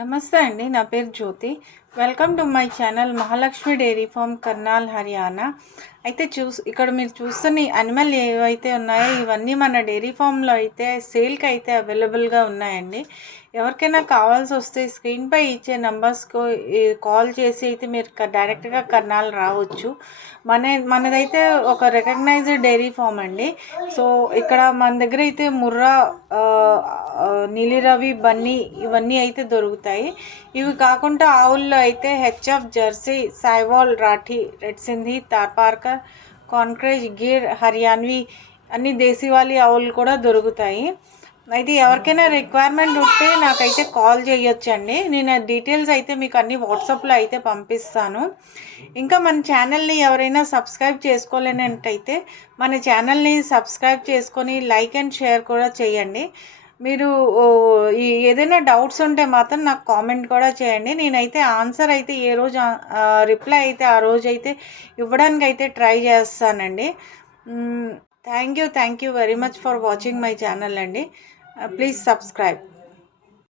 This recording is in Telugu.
నమస్తే అండి. నా పేరు Jyothi. Welcome to my channel Mahalakshmi dairy farm Karnal, Haryana. అయితే ఇక్కడ మీరు చూస్తున్న యానిమల్ ఏవైతే ఉన్నాయో ఇవన్నీ మన డైరీ ఫామ్లో అయితే సేల్కి అయితే అవైలబుల్గా ఉన్నాయండి. ఎవరికైనా కావాల్సి వస్తే స్క్రీన్పై ఇచ్చే నెంబర్స్కు కాల్ చేసి అయితే మీరు డైరెక్ట్గా కర్నాల్ రావచ్చు. మనదైతే ఒక రికగ్నైజ్డ్ డైరీ ఫామ్ అండి. సో ఇక్కడ మన దగ్గర అయితే ముర్రా, నీలిరవి, బన్నీ ఇవన్నీ అయితే దొరుకుతాయి. ఇవి కాకుండా ఆవుల్లో అయితే HF, Jersey, Sahiwal, Rathi, red Sindhi, Tharparkar, Kankrej, Gir, Haryanvi అన్ని దేశీవాలి ఆవులు కూడా దొరుకుతాయి. అయితే ఎవరికైనా రిక్వైర్మెంట్ ఉంటే నాకైతే కాల్ చేయొచ్చండి. నేను డీటెయిల్స్ అయితే మీకు అన్ని వాట్సాప్లో అయితే పంపిస్తాను. ఇంకా మన ఛానల్ని ఎవరైనా సబ్స్క్రైబ్ చేసుకోలేనట్టయితే మన ఛానల్ని సబ్స్క్రైబ్ చేసుకొని లైక్ అండ్ షేర్ కూడా చేయండి. మీరు ఏదైనా డౌట్స్ ఉంటే మాత్రం నాకు కామెంట్ కూడా చేయండి. నేనైతే ఆన్సర్ అయితే ఏ రోజు రిప్లై అయితే ఆ రోజు అయితే ఇవ్వడానికి అయితే ట్రై చేస్తానండి. Thank you very much for watching my channel అండి. Please subscribe.